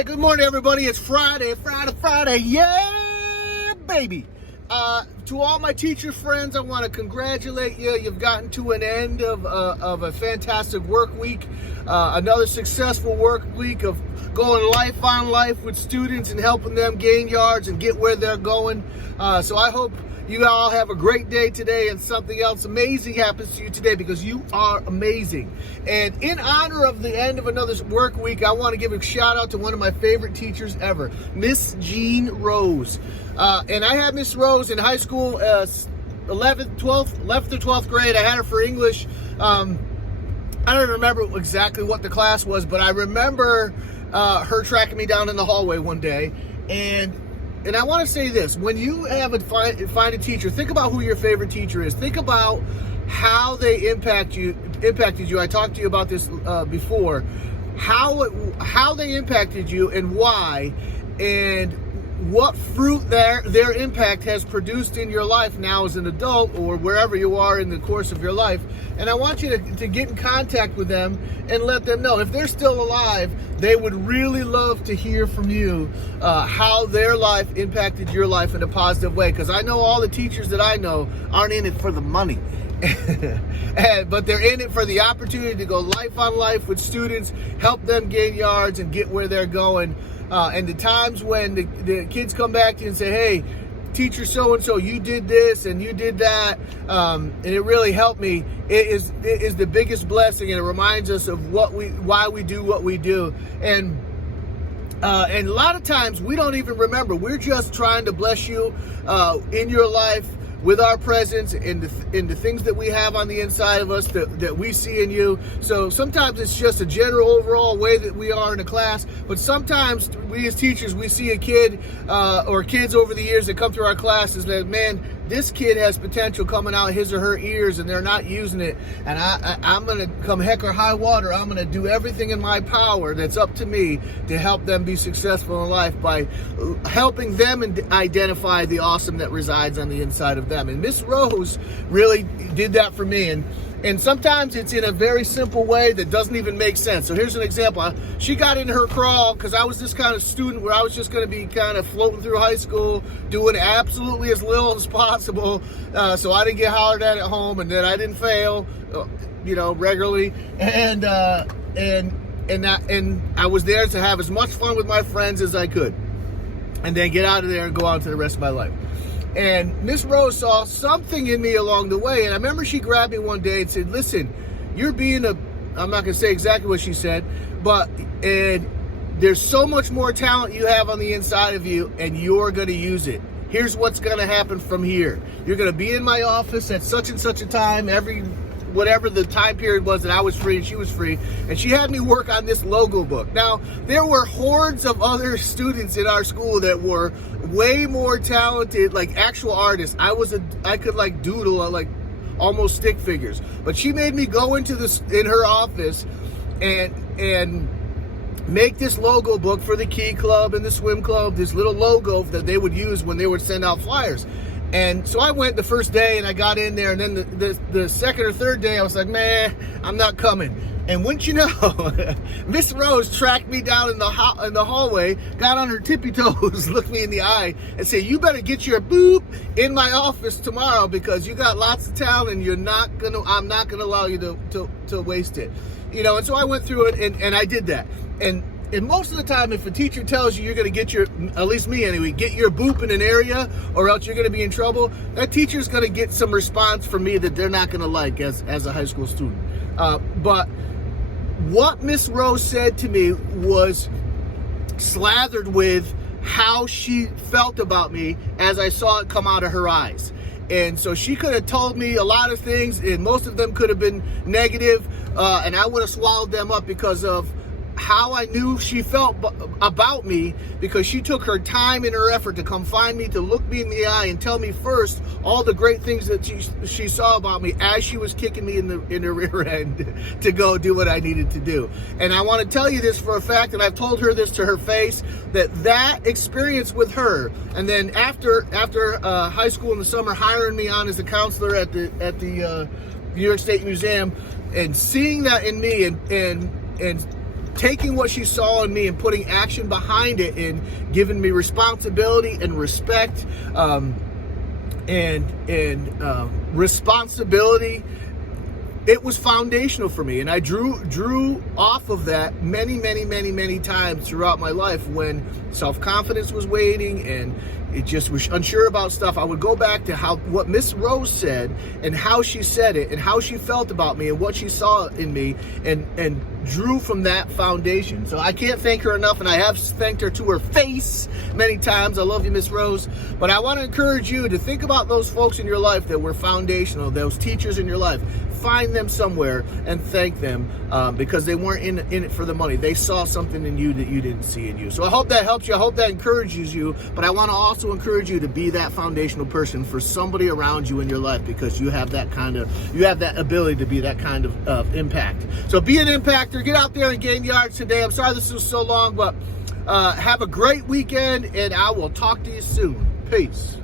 right, good morning, everybody. It's Friday. Yeah, baby. To all my teacher friends, I want to congratulate you. You've gotten to an end of a fantastic work week, another successful work week of going life on life with students and helping them gain yards and get where they're going. So I hope you all have a great day today and something else amazing happens to you today because you are amazing. And in honor of the end of another work week, I want to give a shout out to one of my favorite teachers ever, Miss Jean Rose. And I had Miss Rose in high school, 11th or 12th grade. I had her for English. I don't remember exactly what the class was, but I remember her tracking me down in the hallway one day. And I want to say this, when you have find a teacher, think about who your favorite teacher is. Think about how they impacted you. I talked to you about this before. How they impacted you and why, and what fruit their impact has produced in your life now as an adult or wherever you are in the course of your life. And I want you to get in contact with them and let them know, if they're still alive, they would really love to hear from you how their life impacted your life in a positive way. Because I know all the teachers that I know aren't in it for the money. But they're in it for the opportunity to go life on life with students, help them gain yards and get where they're going. And the times when the kids come back to you and say, hey, teacher so-and-so, you did this and you did that, and it really helped me, it is the biggest blessing, and it reminds us of why we do what we do. And a lot of times we don't even remember. We're just trying to bless you in your life with our presence and the things that we have on the inside of us that we see in you. So sometimes it's just a general overall way that we are in a class, but sometimes we as teachers, we see a kid or kids over the years that come through our classes that, man, this kid has potential coming out his or her ears and they're not using it. And I'm going to come heck or high water. I'm going to do everything in my power that's up to me to help them be successful in life by helping them identify the awesome that resides on the inside of them. And Miss Rose really did that for me. And sometimes it's in a very simple way that doesn't even make sense. So here's an example. She got in her crawl because I was this kind of student where I was just going to be kind of floating through high school, doing absolutely as little as possible, so I didn't get hollered at home, and then I didn't fail, regularly. And I was there to have as much fun with my friends as I could, and then get out of there and go on to the rest of my life. And Miss Rose saw something in me along the way, and I remember she grabbed me one day and said, listen, you're being I'm not going to say exactly what she said, and there's so much more talent you have on the inside of you, and you're going to use it. Here's what's going to happen from here. You're going to be in my office at such and such a time, whatever the time period was that I was free and she was free, and she had me work on this logo book. Now, there were hordes of other students in our school that were way more talented, like actual artists. I could like doodle like almost stick figures, but she made me go in her office and make this logo book for the Key Club and the Swim Club, this little logo that they would use when they would send out flyers. And so I went the first day and I got in there, and then the second or third day I was like, man, I'm not coming. And wouldn't you know, Miss Rose tracked me down in the hallway, got on her tippy toes, looked me in the eye, and said, you better get your boop in my office tomorrow because you got lots of talent and I'm not gonna allow you to waste it. And so I went through it and I did that. And most of the time, if a teacher tells you you're going to get at least me anyway, get your boop in an area or else you're going to be in trouble, that teacher's going to get some response from me that they're not going to like as a high school student. But what Miss Rose said to me was slathered with how she felt about me as I saw it come out of her eyes. And so she could have told me a lot of things, and most of them could have been negative, and I would have swallowed them up because of how I knew she felt about me, because she took her time and her effort to come find me, to look me in the eye and tell me first all the great things that she saw about me as she was kicking me in the rear end to go do what I needed to do. And I want to tell you this for a fact, and I've told her this to her face, that experience with her, and then after high school in the summer, hiring me on as a counselor at the New York State Museum, and seeing that in me and taking what she saw in me and putting action behind it and giving me responsibility and respect, and responsibility. It was foundational for me, and I drew off of that many times throughout my life when self-confidence was waning and it just was unsure about stuff. I would go back to what Miss Rose said and how she said it and how she felt about me and what she saw in me, and drew from that foundation. So I can't thank her enough, and I have thanked her to her face many times. I love you, Miss Rose. But I want to encourage you to think about those folks in your life that were foundational, those teachers in your life. Find them somewhere and thank them, because they weren't in it for the money. They saw something in you that you didn't see in you. So I hope that helps you. I hope that encourages you. But I want to also encourage you to be that foundational person for somebody around you in your life, because you have that ability to be that kind of impact. So be an impactor. Get out there and gain yards today. I'm sorry this was so long, but have a great weekend, and I will talk to you soon. Peace.